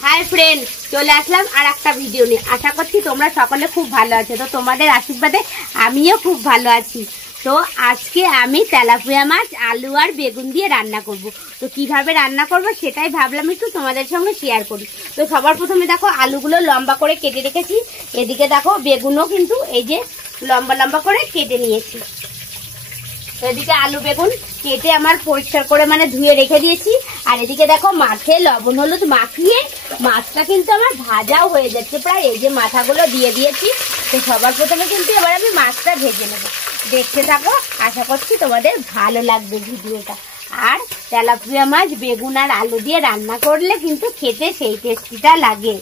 Hi friend चले आसलाम और एक भिडियो निये आशा करছি তোমরা সকলে খুব ভালো আছো। তো তোমাদের আশীর্বাদে আমিও খুব ভালো আছি। তো আজকে আমি তেলাপিয়া মাছ আলু আর বেগুন দিয়ে রান্না করব। তো কিভাবে রান্না করব সেটাই ভাবলাম একটু তোমাদের সঙ্গে শেয়ার করি। তো সবার প্রথমে দেখো আলুগুলো লম্বা করে কেটে রেখেছি, এদিকে দেখো বেগুনও কিন্তু এই যে লম্বা লম্বা করে কেটে নিয়েছি। তো এদিকে আলু বেগুন কেটে আমার পরিষ্কার করে মানে ধুয়ে রেখে দিয়েছি। আর এদিকে দেখো মাছে লবণ হলুদ মাখিয়ে মাছটা কিন্তু আমার ভাজাও হয়ে যাচ্ছে প্রায়। এই যে মাথাগুলো দিয়ে দিয়েছি। তো সবার প্রথমে কিন্তু এবার আমি মাছটা ভেজে নেব। দেখতে থাকো, আশা করছি তোমাদের ভালো লাগবে ভিডিওটা। আর তেলাপিয়া মাছ বেগুন আর আলু দিয়ে রান্না করলে কিন্তু খেতে সেই টেস্টিটা লাগে।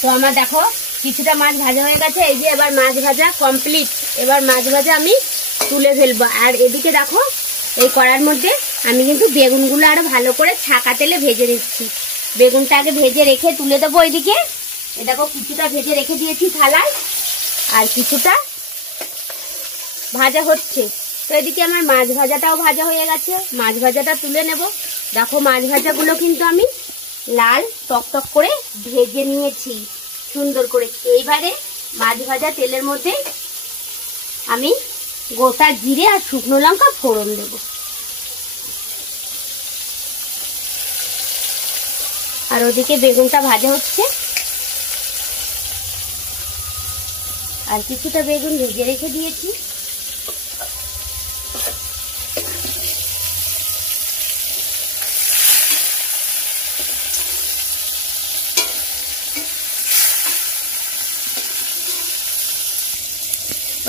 তো আমার দেখো কিছুটা মাছ ভাজা হয়ে গেছে। এই যে এবার মাছ ভাজা কমপ্লিট। এবার মাছ ভাজা আমি তুলে ফেলবো। আর এদিকে দেখো এই কড়ার মধ্যে আমি কিন্তু বেগুনগুলো আরো ভালো করে ছাকা তেলে ভেজে নিচ্ছি। বেগুনটা আগে ভেজে রেখে তুলে দেবো। এদিকে দেখো কিছুটা ভেজে রেখে দিয়েছি থালায়, আর কিছুটা ভাজা হচ্ছে। তো এদিকে আমার মাছ ভাজাটাও ভাজা হয়ে গেছে, মাছ ভাজাটা তুলে নেব। দেখো মাছ ভাজাগুলো কিন্তু আমি লাল টকটক করে ভেজে নিয়েছি সুন্দর করে। এইবারে মাছ ভাজা তেলের মধ্যে আমি গোটা জিরে আর শুকনো লঙ্কা ফোড়ন দেব। আর ওদিকে বেগুনটা ভাজা হচ্ছে। আর কিছুটা বেগুন ভেজে রেখে দিয়েছি।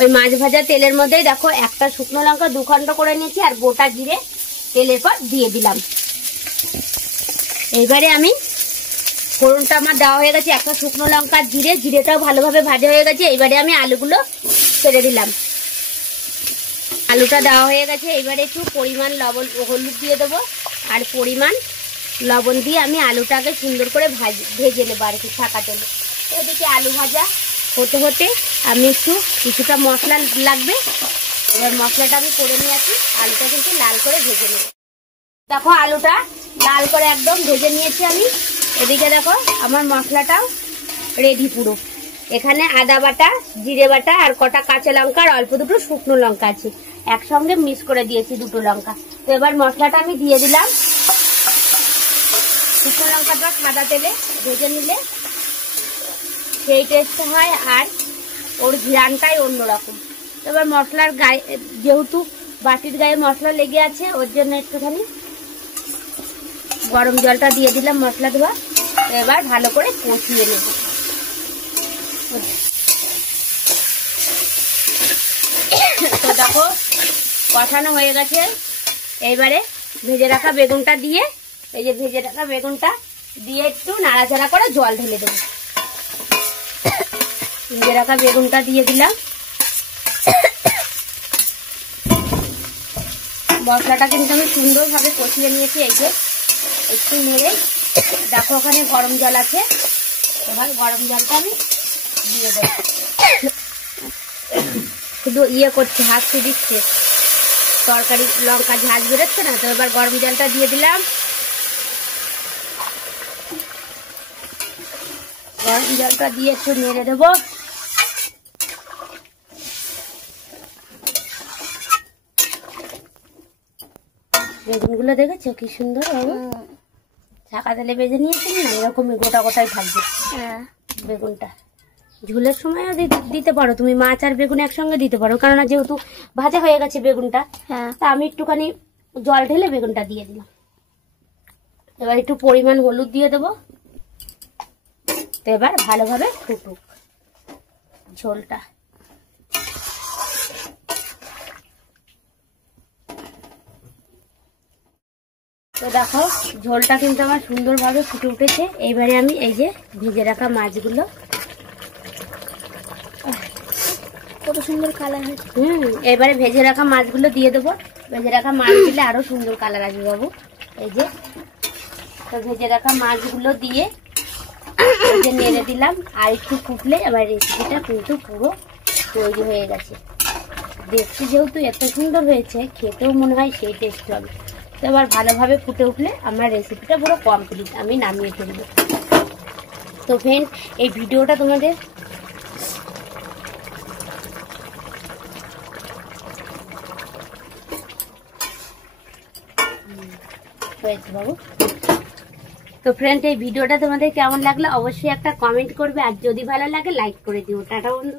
ওই মাছ ভাজা তেলের মধ্যে দেখো একটা শুকনো লঙ্কা দু খণ্ড করে নিয়েছি আর গোটা জিরে তেলের পর দিয়ে দিলাম। এইবারে আমি ফোড়নটা আমার দেওয়া হয়ে গেছে, একটা শুকনো লঙ্কা জিরেটাও ভালোভাবে ভাজা হয়ে গেছে। এইবারে আমি আলুগুলো ছেড়ে দিলাম। আলুটা দেওয়া হয়ে গেছে। এইবারে একটু পরিমাণ লবণ হলুদ দিয়ে দেবো আর পরিমাণ লবণ দিয়ে আমি আলুটাকে সুন্দর করে ভেজে নেবো আর কি ছাকা তেলে। ওদিকে আলু ভাজা হতে হতে আমি একটু কিছুটা মশলা লাগবে, এবার মশলাটা আমি করে নিয়ে আসি। আলুটা কিন্তু লাল করে ভেজে নেব। দেখো আলুটা লাল করে একদম ভেজে নিয়েছি আমি। এদিকে দেখো আমার মশলাটাও রেডি পুরো। এখানে আদা বাটা, জিরে বাটা আর কটা কাঁচা লঙ্কা আর অল্প দুটো শুকনো লঙ্কা আছে, একসঙ্গে মিক্স করে দিয়েছি দুটো লঙ্কা। তো এবার মশলাটা আমি দিয়ে দিলাম। শুকনো লঙ্কাটা সাদা তেলে ভেজে নিলে সেই টেস্ট হয় আর ওর ঘ্রাণটাই অন্যরকম। এবার মশলার গায়ে যেহেতু বাটির গায়ে মশলা লেগে আছে ওর জন্য একটুখানি গরম জলটা দিয়ে দিলাম মশলা ধোয়া। এবার ভালো করে কষিয়ে নেব। তো দেখো কষানো হয়ে গেছে। এইবারে ভেজে রাখা বেগুনটা দিয়ে এই যে ভেজে রাখা বেগুনটা দিয়ে একটু নাড়াচাড়া করে জল ঢেলে দেবো। ভেজে রাখা বেগুনটা দিয়ে দিলাম। মশলাটা কিন্তু আমি সুন্দরভাবে কষিয়ে নিয়েছি। এই যে একটু নেড়ে দেখো ওখানে গরম জল আছে, এবার গরম জলটা আমি দিয়ে দেবো। শুধু ইয়ে করছে, হাত দিচ্ছে, তরকারি লঙ্কা ঝাঁজ বেরোচ্ছে না। তো এবার গরম জলটা দিয়ে দিলাম। গরম জলটা দিয়ে একটু নেড়ে দেবো। বেগুনগুলো দেখেছো কি সুন্দর ছাকা তেলে ভেজে নিয়েছি না, এরকমই গোটা গোটাই থাকবে বেগুনটা। ঝুলের সময়ও দিতে পারো তুমি, মাছ আর বেগুন একসঙ্গে দিতে পারো, কেননা যেহেতু ভাজা হয়ে গেছে বেগুনটা। তা আমি একটুখানি জল ঢেলে বেগুনটা দিয়ে দিলাম। এবার একটু পরিমাণ হলুদ দিয়ে দেবো। তো এবার ভালোভাবে ফুটুক ঝোলটা। তো দেখো ঝোলটা কিন্তু আমার সুন্দরভাবে ফুটে উঠেছে। এইবারে আমি এই যে ভেজে রাখা মাছগুলো, কত সুন্দর কালার হয়েছে। এবারে ভেজে রাখা মাছগুলো দিয়ে দেবো। ভেজে রাখা মাছ দিলে আরো সুন্দর কালার আসবে বাবু। এই যে তো ভেজে রাখা মাছগুলো দিয়ে নেড়ে দিলাম। আর একটু ফুটলে আমার রেসিপিটা কিন্তু পুরো তৈরি হয়ে গেছে। দেখতে যেহেতু এত সুন্দর হয়েছে, খেতেও মনে হয় সেই টেস্ট হবে। তো এবার ভালোভাবে ফুটে উঠলে আমার রেসিপিটা পুরো কমপ্লিট, আমি নামিয়ে ফেলবো। তো ফ্রেন্ড, এই ভিডিওটা তোমাদের হয়েছে বাবু। তো ফ্রেন্ড, এই ভিডিওটা তোমাদের কেমন লাগলো অবশ্যই একটা কমেন্ট করবে, আর যদি ভালো লাগে লাইক করে দিও। টাটা বন্ধু।